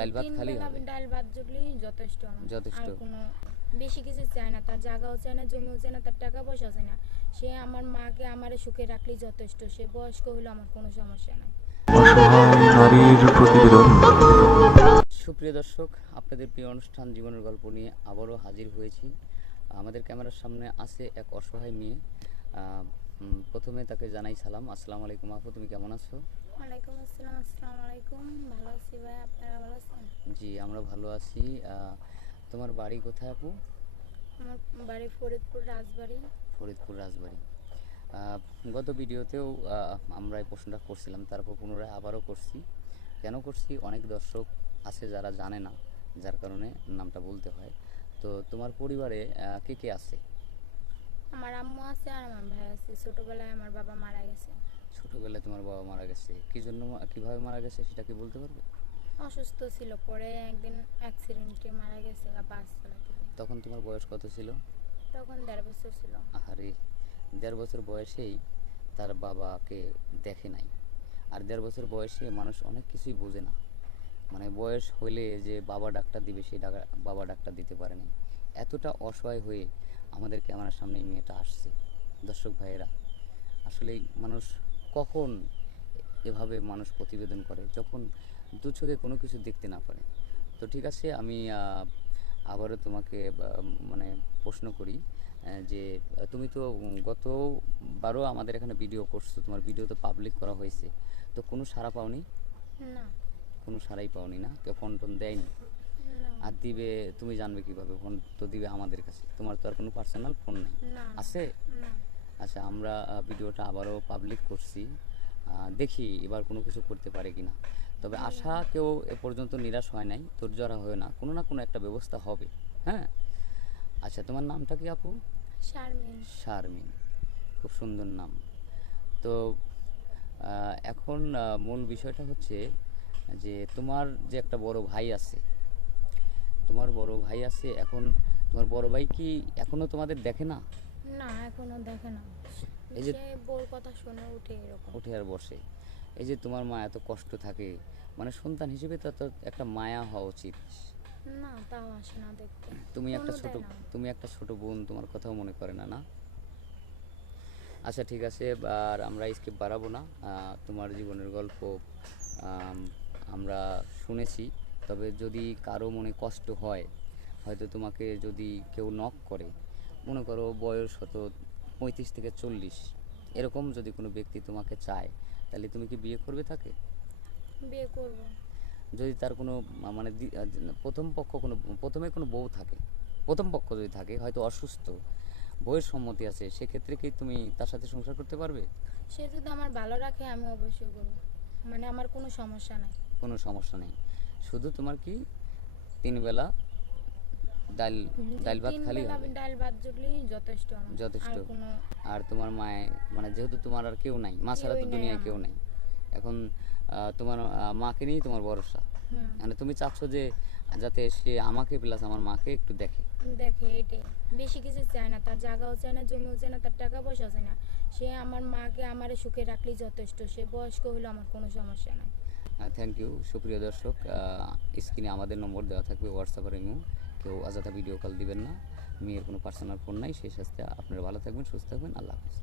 ডাল ভাত তিন খালি বেলা হবে, ডাল ভাত জুগলেই যথেষ্ট আমার। যথেষ্ট। আর কোনো বেশি কিছু চায় না, তার জায়গাও চায় না, জমিও চায় না, তার টাকা পয়সাও চায় না। সে আমার মাকে আমারে সুখে রাখলেই যথেষ্ট। সে বয়স্ক হলে আমার কোনো সমস্যা নাই। অসহায় নারীর প্রতিবেদন। সুপ্রিয় দর্শক, আপনাদের প্রিয় অনুষ্ঠান জীবনের গল্প নিয়ে আবারও হাজির হয়েছি। আমাদের ক্যামেরার সামনে আছে এক অসহায় মেয়ে। প্রথমে তাকে জানাই সালাম। আসসালামু আলাইকুম আপু, তুমি কেমন আছো? ওয়ালাইকুম আসসালাম। আসসালামু আলাইকুম। ভালো আছি ভাই, আপনারা ভালো আছেন? জি, আমরা ভালো আছি। তোমার বাড়ি কোথায় আপু? আমার বাড়ি ফরিদপুর রাজবাড়ি। ফরিদপুর রাজবাড়ি। আহ, গত ভিডিওতেও আমরা এই প্রশ্নটা করছিলাম, তারপর পুনরায় আবারও করছি। কেন করছি, অনেক দর্শক আছে যারা জানে না, যার কারণে নামটা বলতে হয়। তো তোমার পরিবারে কে কে আছে? আমার আম্মু আছে আর আমার ভাই আছে। ছোটবেলায় আমার বাবা মারা গেছে। ছোটবেলায় তোমার বাবা মারা গেছে, কি জন্য কিভাবে মারা গেছে সেটা কি বলতে পারবে? অসুস্থ ছিল, পরে একদিন অ্যাক্সিডেন্টে মারা গেছে বাস চালাতে গিয়ে। তখন তোমার বয়স কত ছিল? তখন 1.5 বছর ছিল। আহারে, 1.5 বছর বয়সেই তার বাবাকে দেখে নাই। আর 1.5 বছর বয়সে মানুষ অনেক কিছুই বোঝে না, মানে বয়স হলে যে বাবা ডাক্তার দিবে সেই বাবা ডাক্তার দিতে পারে নাই। এতটা অসহায় হয়ে আমাদের ক্যামেরার সামনে এই মেয়েটা আসছে। দর্শক ভাইয়েরা, আসলেই মানুষ কখন এভাবে মানুষ প্রতিবেদন করে যখন দু চোখে কোনো কিছু দেখতে না পারে। তো ঠিক আছে, আমি আবারও তোমাকে মানে প্রশ্ন করি যে তুমি তো গতবারও আমাদের এখানে ভিডিও করছো, তোমার ভিডিও তো পাবলিক করা হয়েছে, তো কোনো সাড়া পাওনি? না। কোনো সাড়াই পাওনি না? কেউ ফোন টোন দেয়নি? না। আর দিবে, তুমি জানবে কিভাবে? ফোন তো দিবে আমাদের কাছে, তোমার তো আর কোনো পার্সোনাল ফোন নেই, না। আছে? না। আচ্ছা, আমরা ভিডিওটা আবারও পাবলিক করছি, দেখি এবার কোনো কিছু করতে পারে কিনা। তবে আশা কেউ এ পর্যন্ত নিরাশ হয় নাই, ধৈর্যহারা হয় না, কোনো না কোনো একটা ব্যবস্থা হবে। হ্যাঁ, আচ্ছা, তোমার নামটা কি আপু? শারমিন। শারমিন, খুব সুন্দর নাম। তো এখন মূল বিষয়টা হচ্ছে যে তোমার যে একটা বড় ভাই আছে, তোমার বড় ভাই আছে, এখন তোমার বড় ভাই কি এখনো তোমাদের দেখে না? না, এখনো দেখে না। এই যে সে বউর কথা শুনে উঠে এরকম। উঠে আর বসে, এই যে তোমার মা এত কষ্ট থাকে, মানে সন্তান হিসেবে তো তো একটা মায়া হওয়া উচিত। না, তাও আসে না দেখতে। তুমি একটা ফোনও ছোট, দেয় না। তুমি একটা ছোট বোন, তোমার কথাও মনে করে না, না? আচ্ছা ঠিক আছে, আর আমরা স্কিপ বাড়াবো না। তোমার জীবনের গল্প আম, আমরা শুনেছি। তবে যদি কারো মনে কষ্ট হয়, হয়তো তোমাকে যদি কেউ নক করে, মনে করো বয়স হতো 35 থেকে 40, এরকম যদি কোনো ব্যক্তি তোমাকে চায়, তাহলে তুমি কি বিয়ে করবে তাকে? বিয়ে করব। যদি তার কোনো মানে প্রথম পক্ষ কোনো, প্রথমে কোনো বউ থাকে, প্রথম পক্ষ যদি থাকে, হয়তো অসুস্থ, বউয়ের সম্মতি আছে, সেক্ষেত্রে কি তুমি তার সাথে সংসার করতে পারবে? সে যদি আমার ভালো রাখে আমি অবশ্যই করব। মানে আমার কোনো সমস্যা নাই। কোনো সমস্যা নেই, শুধু তোমার কি 3 বেলা ডাল ডাল ভাত তিন খালি বেলা হবে, ডাল ভাত জুগলেই যথেষ্ট আমার। যথেষ্ট। আর কোনো আর তোমার মায়ে, মানে যেহেতু তোমার আর কেউ নাই, মা ছাড়া কেউই তো নাই দুনিয়ায় কেউ আমার। নাই, এখন তোমার মাকে নিয়েই তোমার ভরসা। হুম। মানে তুমি চাচ্ছ যে যাতে সে আমাকে প্লাস আমার মাকে একটু দেখে। দেখে এটাই। বেশি কিছু চায় না, তার জায়গাও চায় না, জমিও চায় না, তার টাকা পয়সাও চায় না। সে আমার মাকে আমারে সুখে রাখলেই যথেষ্ট। সে বয়স্ক হলে আমার কোনো সমস্যা নাই। Thank you. সুপ্রিয় দর্শক, স্ক্রিনে আমাদের নম্বর দেওয়া থাকবে, হোয়াটসঅ্যাপ আর ইমো, কেউ অযথা ভিডিও কল দিবেন না। মেয়ের কোনো পার্সোনাল ফোন নাই। সেই সাথে আপনারা ভালো থাকবেন, সুস্থ থাকবেন। আল্লাহ হাফিজ।